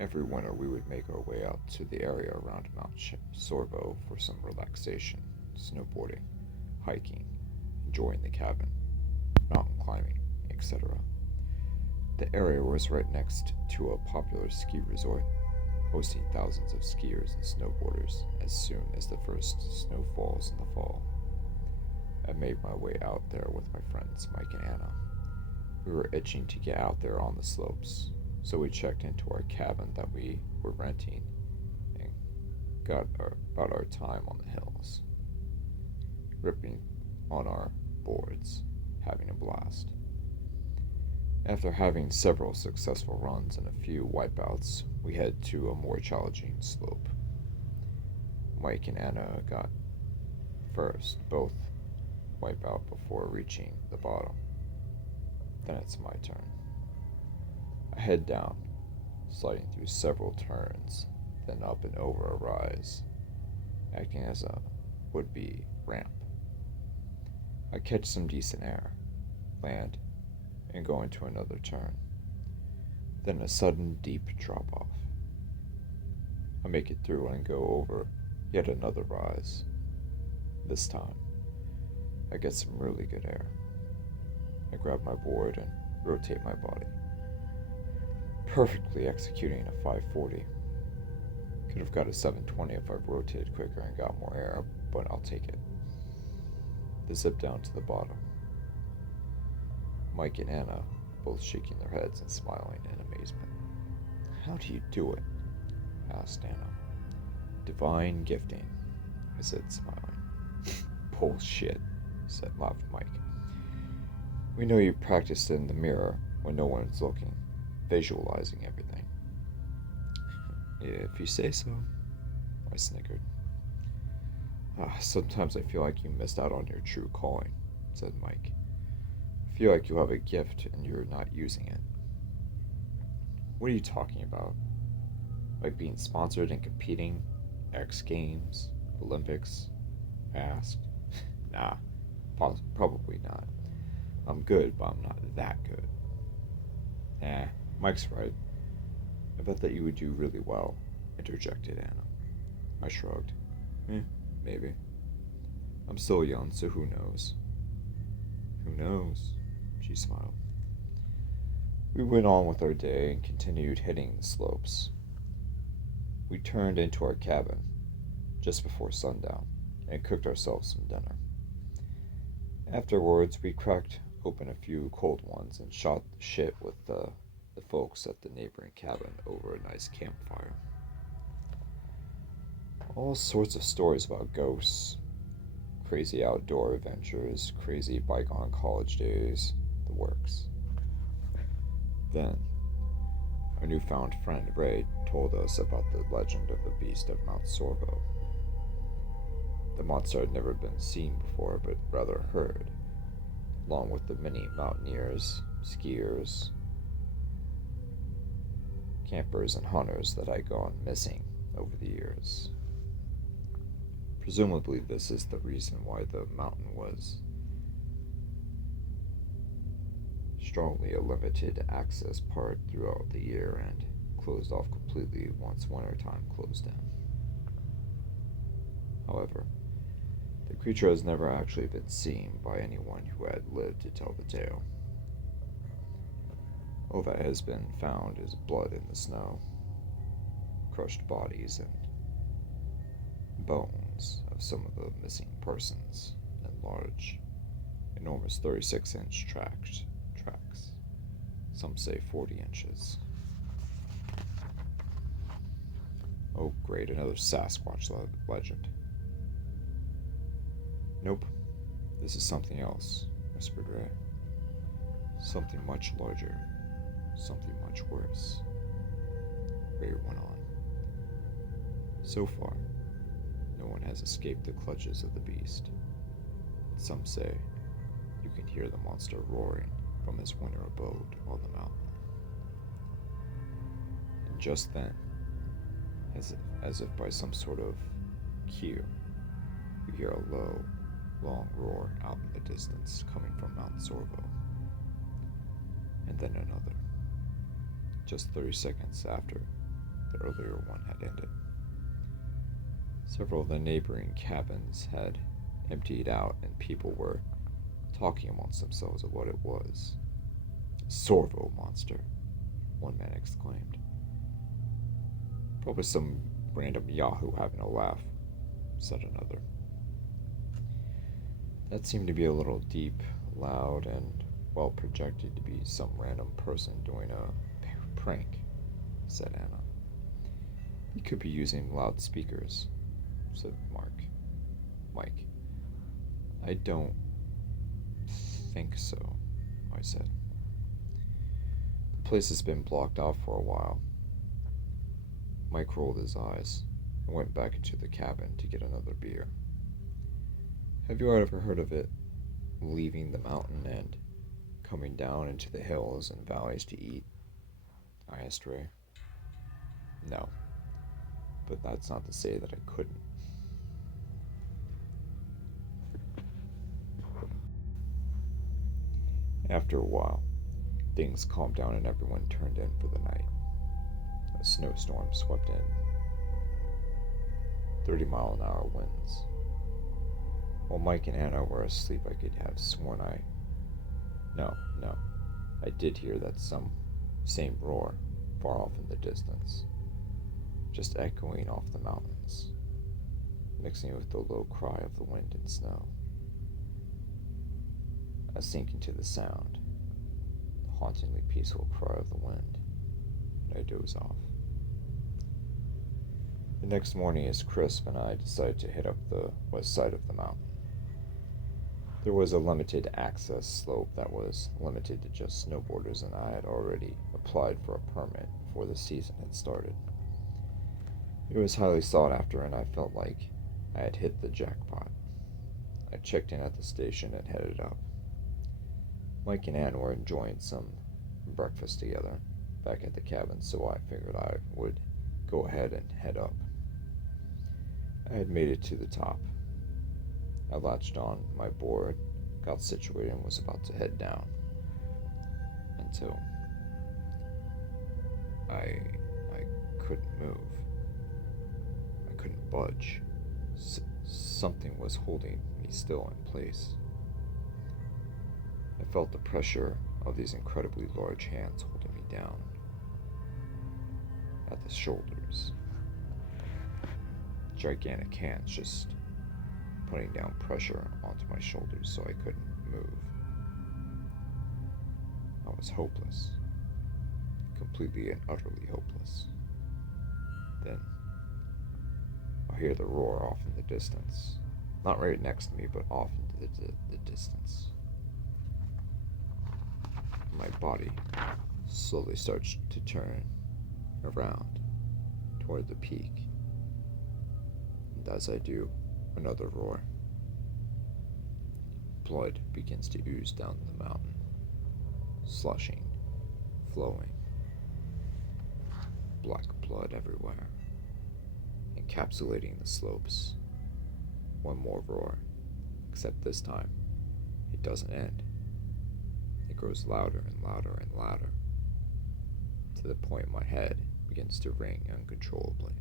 Every winter we would make our way out to the area around Sorvo for some relaxation, snowboarding, hiking, enjoying the cabin, mountain climbing, etc. The area was right next to a popular ski resort, hosting thousands of skiers and snowboarders as soon as the first snow falls in the fall. I made my way out there with my friends Mike and Anna. We were itching to get out there on the slopes, so we checked into our cabin that we were renting and about our time on the hills, ripping on our boards, having a blast. After having several successful runs and a few wipeouts, we head to a more challenging slope. Mike and Anna got first, both wipe out before reaching the bottom. Then it's my turn. I head down, sliding through several turns, then up and over a rise, acting as a would-be ramp. I catch some decent air, land, and go into another turn. Then a sudden deep drop off. I make it through and go over yet another rise. This time, I get some really good air. I grab my board and rotate my body, perfectly executing a 540. Could have got a 720 if I rotated quicker and got more air, but I'll take it. The zip down to the bottom. Mike and Anna both shaking their heads and smiling in amazement. "How do you do it?" asked Anna. "Divine gifting," I said, smiling. "Bullshit," laughed Mike. "We know you practiced in the mirror when no one's looking, visualizing everything." "If you say so," I snickered. Sometimes I feel like you missed out on your true calling," said Mike. "I feel like you have a gift and you're not using it." "What are you talking about? Like being sponsored and competing? X Games? Olympics?" I asked. "Nah, probably not. I'm good, but I'm not that good." Mike's right. I bet that you would do really well," interjected Anna. I shrugged. Maybe. I'm still young, so who knows?" "Who knows?" she smiled. We went on with our day and continued hitting the slopes. We turned into our cabin just before sundown and cooked ourselves some dinner. Afterwards, we cracked open a few cold ones and shot the shit with the folks at the neighboring cabin over a nice campfire. All sorts of stories about ghosts, crazy outdoor adventures, crazy bygone college days, the works. Then, our newfound friend Ray told us about the legend of the beast of Mount Sorvo. The monster had never been seen before, but rather heard, along with the many mountaineers, skiers, campers, and hunters that had gone missing over the years. Presumably, this is the reason why the mountain was strongly a limited access part throughout the year and closed off completely once wintertime closed in. However, the creature has never actually been seen by anyone who had lived to tell the tale. All that has been found is blood in the snow, crushed bodies, and bones of some of the missing persons, and large, enormous 36-inch tracks, some say 40 inches. Oh great, another Sasquatch legend. "Nope, this is something else," whispered Ray. "Something much larger, something much worse," Ray went on. "So far, no one has escaped the clutches of the beast. Some say you can hear the monster roaring from his winter abode on the mountain." And just then, as if by some sort of cue, we hear a low, long roar out in the distance coming from Mount Sorvo. And then another. Just 30 seconds after, the earlier one had ended. Several of the neighboring cabins had emptied out, and people were talking amongst themselves of what it was. Sorvo monster, one man exclaimed. Probably some random Yahoo having a laugh, said another. That seemed to be a little deep, loud, and well projected to be some random person doing a prank, said Anna. He could be using loudspeakers, said Mike. I don't think so, I said. The place has been blocked off for a while. Mike rolled his eyes and went back into the cabin to get another beer. Have you ever heard of it? Leaving the mountain and coming down into the hills and valleys to eat? I asked Ray. No, but that's not to say that I couldn't. After a while, things calmed down and everyone turned in for the night. A snowstorm swept in. 30-mile-an-hour winds. While Mike and Anna were asleep, I could have sworn No, I did hear that same roar far off in the distance, just echoing off the mountains, mixing with the low cry of the wind and snow. I sink into the sound, the hauntingly peaceful cry of the wind, and I doze off. The next morning, as Crisp and I decided to hit up the west side of the mountain. There was a limited access slope that was limited to just snowboarders, and I had already applied for a permit before the season had started. It was highly sought after, and I felt like I had hit the jackpot. I checked in at the station and headed up. Mike and Ann were enjoying some breakfast together back at the cabin, so I figured I would go ahead and head up. I had made it to the top. I latched on my board, got situated, and was about to head down. Until I couldn't move. I couldn't budge. Something was holding me still in place. I felt the pressure of these incredibly large hands holding me down at the shoulders. Gigantic hands just putting down pressure onto my shoulders so I couldn't move. I was hopeless. Completely and utterly hopeless. Then I hear the roar off in the distance. Not right next to me, but off into the distance. My body slowly starts to turn around toward the peak. And as I do, another roar. Blood begins to ooze down the mountain, slushing, flowing. Black blood everywhere, encapsulating the slopes. One more roar, except this time, it doesn't end. It grows louder and louder and louder, to the point my head begins to ring uncontrollably.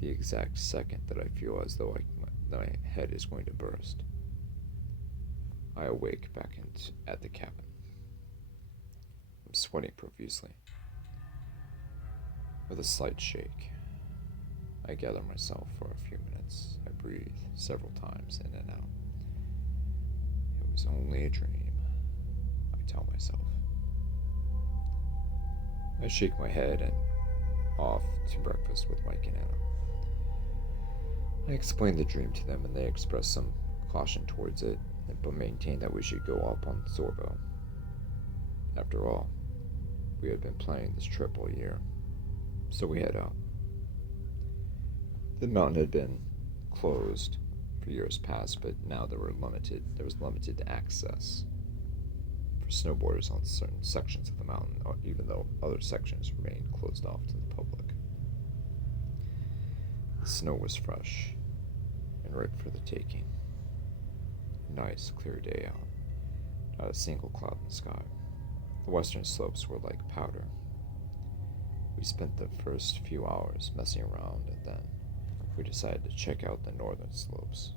The exact second that I feel as though my head is going to burst, I awake back at the cabin. I'm sweating profusely. With a slight shake, I gather myself for a few minutes. I breathe several times in and out. It was only a dream, I tell myself. I shake my head and off to breakfast with Mike and Anna. I explained the dream to them, and they expressed some caution towards it, but maintained that we should go up on Sorvo. After all, we had been planning this trip all year, so we head out. The mountain had been closed for years past, but now there was limited access for snowboarders on certain sections of the mountain, even though other sections remained closed off to the public. The snow was fresh and ripe for the taking. A nice, clear day out. Not a single cloud in the sky. The western slopes were like powder. We spent the first few hours messing around, and then we decided to check out the northern slopes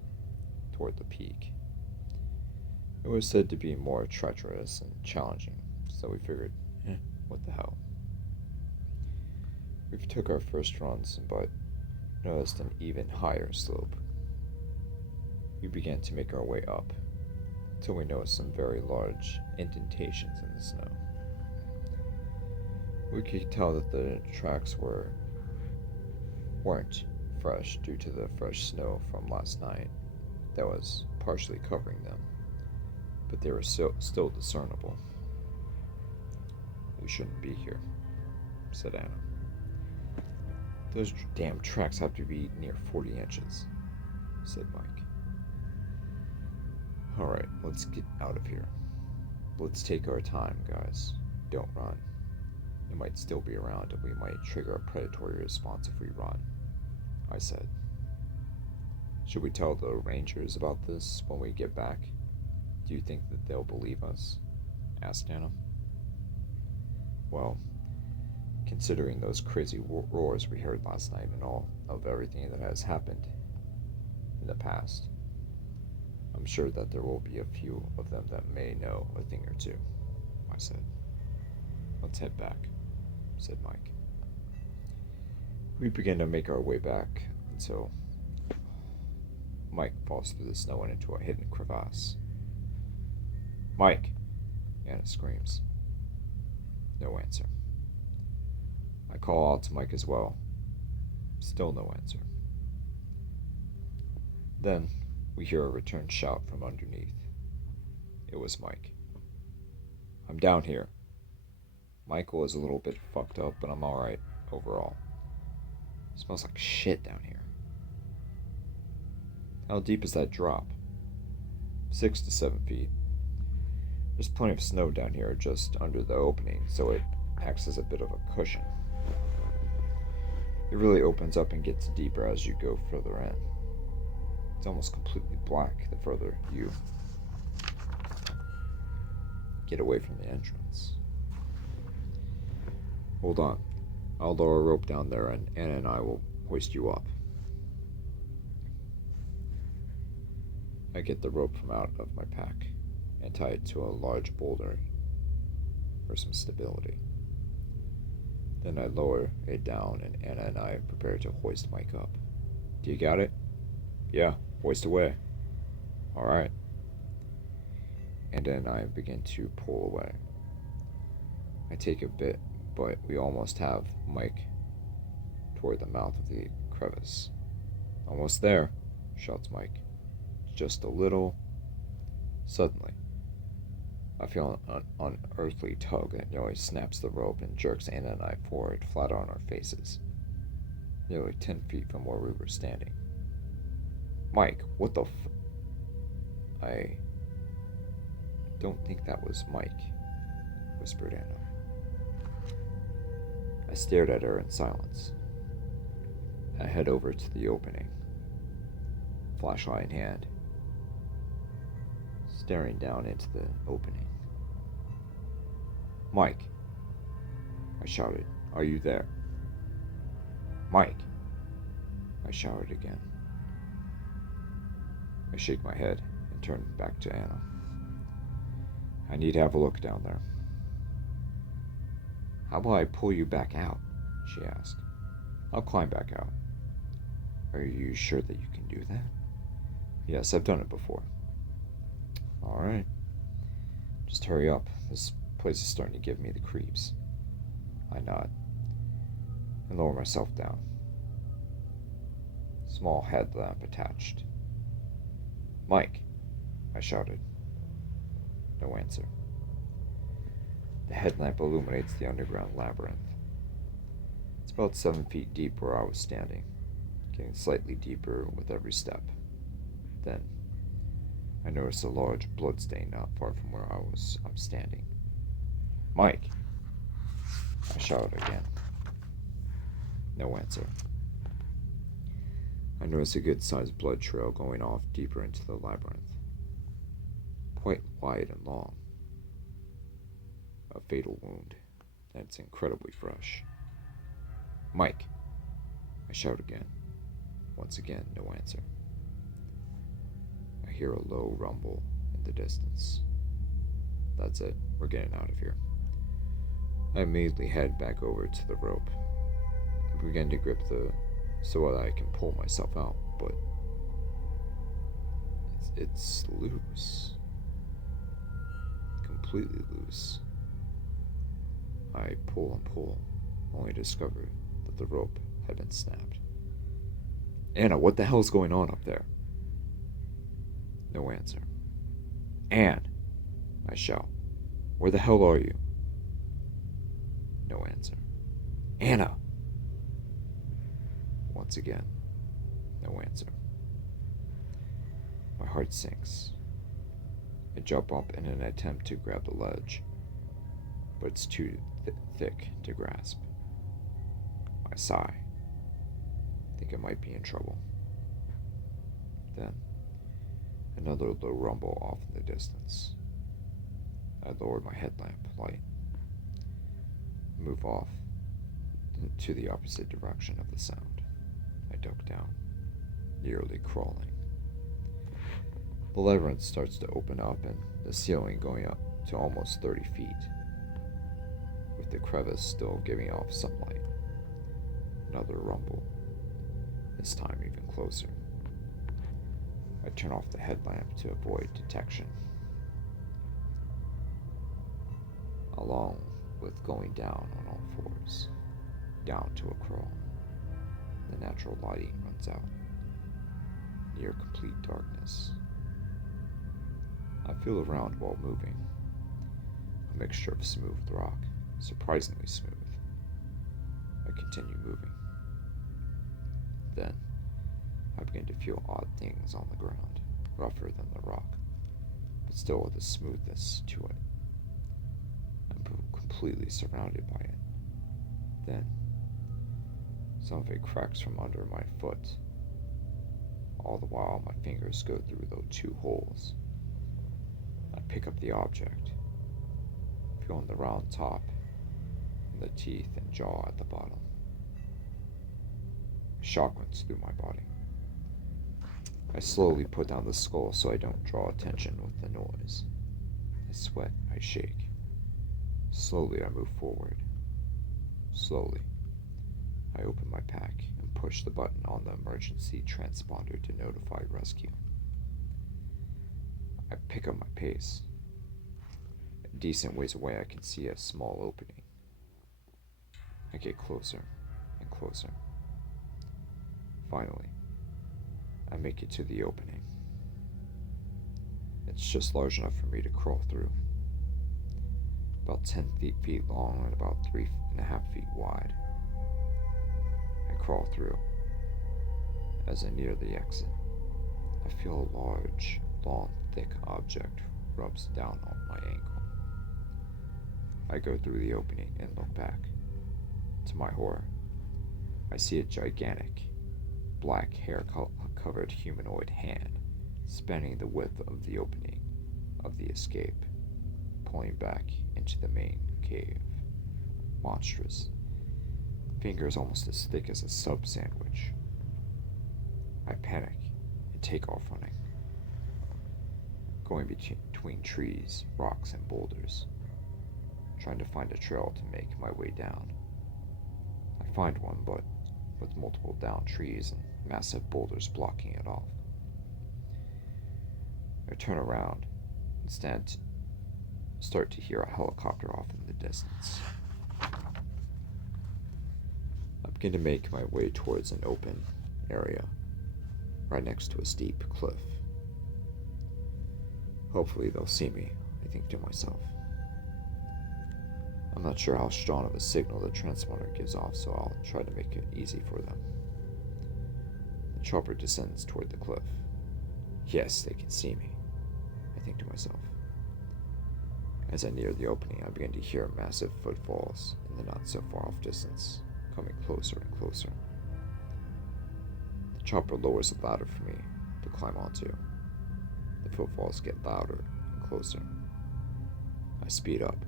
toward the peak. It was said to be more treacherous and challenging, so we figured, what the hell. We took our first runs, but noticed an even higher slope. We began to make our way up, till we noticed some very large indentations in the snow. We could tell that the tracks weren't fresh due to the fresh snow from last night that was partially covering them, but they were still discernible. "We shouldn't be here," said Anna. "Those damn tracks have to be near 40 inches, said Mike. "Alright, let's get out of here. Let's take our time, guys. Don't run. It might still be around and we might trigger a predatory response if we run," I said. "Should we tell the rangers about this when we get back? Do you think that they'll believe us?" asked Anna. "Well, considering those crazy roars we heard last night and all of everything that has happened in the past, I'm sure that there will be a few of them that may know a thing or two," I said. "Let's head back," said Mike. We began to make our way back until Mike falls through the snow and into a hidden crevasse. "Mike!" Anna screams. No answer. I call out to Mike as well. Still no answer. Then we hear a return shout from underneath. It was Mike. "I'm down here." Michael is a little bit fucked up, but I'm alright overall. It smells like shit down here. How deep is that drop? 6 to 7 feet. There's plenty of snow down here just under the opening, so it acts as a bit of a cushion. It really opens up and gets deeper as you go further in. It's almost completely black the further you get away from the entrance. "Hold on. I'll lower a rope down there and Anna and I will hoist you up." I get the rope from out of my pack and tie it to a large boulder for some stability. Then I lower it down and Anna and I prepare to hoist Mike up. "Do you got it?" "Yeah, hoist away." "Alright." Anna and I begin to pull away. I take a bit, but we almost have Mike toward the mouth of the crevice. "Almost there," shouts Mike. "Just a little." Suddenly, I feel an unearthly tug that nearly snaps the rope and jerks Anna and I forward flat on our faces, nearly 10 feet from where we were standing. "Mike, what the I don't think that was Mike," whispered Anna. I stared at her in silence. I head over to the opening, flashlight in hand, staring down into the opening. "Mike," I shouted, "are you there?" "Mike," I shouted again. I shake my head and turn back to Anna. "I need to have a look down there." "How about I pull you back out?" she asked. "I'll climb back out." "Are you sure that you can do that?" "Yes, I've done it before." "Alright. Just hurry up. This place is starting to give me the creeps." I nod and lower myself down. Small headlamp attached. "Mike," I shouted. No answer. The headlamp illuminates the underground labyrinth. It's about 7 feet deep where I was standing, getting slightly deeper with every step. Then I noticed a large bloodstain not far from where I'm standing. "Mike," I shouted again. No answer. I noticed a good-sized blood trail going off deeper into the labyrinth, quite wide and long. A fatal wound that's incredibly fresh. Mike! I shout again. Once again, no answer. I hear a low rumble in the distance. That's it. We're getting out of here. I immediately head back over to the rope. I begin to grip so that I can pull myself out, but it's loose. Completely loose. I pull and pull, only to discover that the rope had been snapped. Anna, what the hell's going on up there? No answer. Anne! I shout. Where the hell are you? No answer. Anna! Once again, no answer. My heart sinks. I jump up in an attempt to grab the ledge, but it's too thick to grasp. I sigh. Think I might be in trouble. Then, another low rumble off in the distance. I lower my headlamp light, move off to the opposite direction of the sound. I duck down, nearly crawling. The labyrinth starts to open up and the ceiling going up to almost 30 feet, with the crevice still giving off sunlight. Another rumble, this time even closer. I turn off the headlamp to avoid detection. Along with going down on all fours, down to a crawl, the natural lighting runs out, near complete darkness. I feel around while moving, a mixture of smooth rock, surprisingly smooth. I continue moving. Then, I begin to feel odd things on the ground, rougher than the rock, but still with a smoothness to it. I'm completely surrounded by it. Then, some of it cracks from under my foot. All the while, my fingers go through those two holes. I pick up the object, feeling the round top and the teeth and jaw at the bottom. A shock runs through my body. I slowly put down the skull so I don't draw attention with the noise. I sweat, I shake. Slowly I move forward. Slowly, I open my pack and push the button on the emergency transponder to notify rescue. I pick up my pace. A decent ways away I can see a small opening. I get closer and closer. Finally, I make it to the opening. It's just large enough for me to crawl through. About 10 feet long and about 3.5 feet wide. I crawl through. As I near the exit, I feel a large, long, thick object rubs down on my ankle. I go through the opening and look back. To my horror, I see a gigantic, black hair-covered humanoid hand spanning the width of the opening of the escape, pulling back into the main cave. Monstrous. Fingers almost as thick as a sub sandwich. I panic and take off running, going between trees, rocks, and boulders, trying to find a trail to make my way down. I find one, but with multiple downed trees and massive boulders blocking it off. I turn around and start to hear a helicopter off in the distance. I begin to make my way towards an open area right next to a steep cliff. Hopefully they'll see me, I think to myself. I'm not sure how strong of a signal the transponder gives off, so I'll try to make it easy for them. The chopper descends toward the cliff. Yes, they can see me, I think to myself. As I near the opening, I begin to hear massive footfalls in the not-so-far-off distance, coming closer and closer. The chopper lowers a ladder for me to climb onto. The footfalls get louder and closer. I speed up.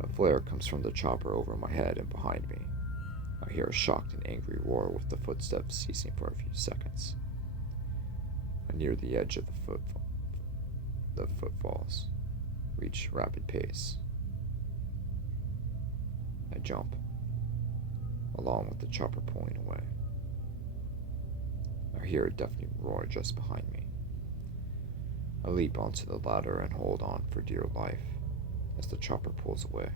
A flare comes from the chopper over my head and behind me. I hear a shocked and angry roar with the footsteps ceasing for a few seconds. I near the edge of the footfalls, reach rapid pace. I jump, along with the chopper pulling away. I hear a deafening roar just behind me. I leap onto the ladder and hold on for dear life as the chopper pulls away.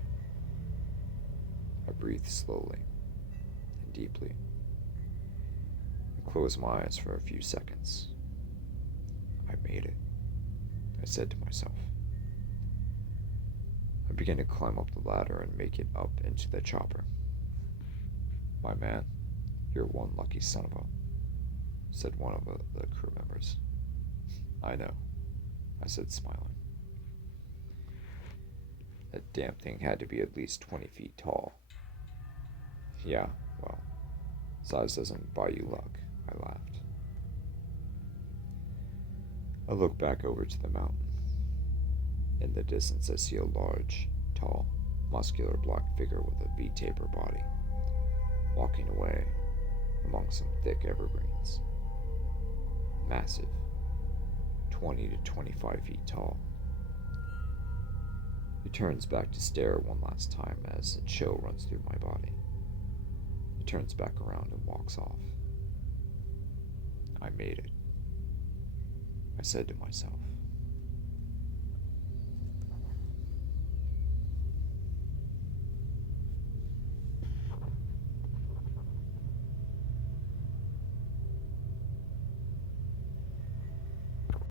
I breathe slowly and deeply and close my eyes for a few seconds. I made it, I said to myself. I begin to climb up the ladder and make it up into the chopper. "My man, you're one lucky son of a," said one of the crew members. "I know," I said, smiling. "That damn thing had to be at least 20 feet tall." "Yeah, well, size doesn't buy you luck," I laughed. I look back over to the mountain. In the distance, I see a large, tall, muscular black figure with a V-taper body, walking away among some thick evergreens. Massive, 20 to 25 feet tall. He turns back to stare one last time as a chill runs through my body. He turns back around and walks off. I made it, I said to myself.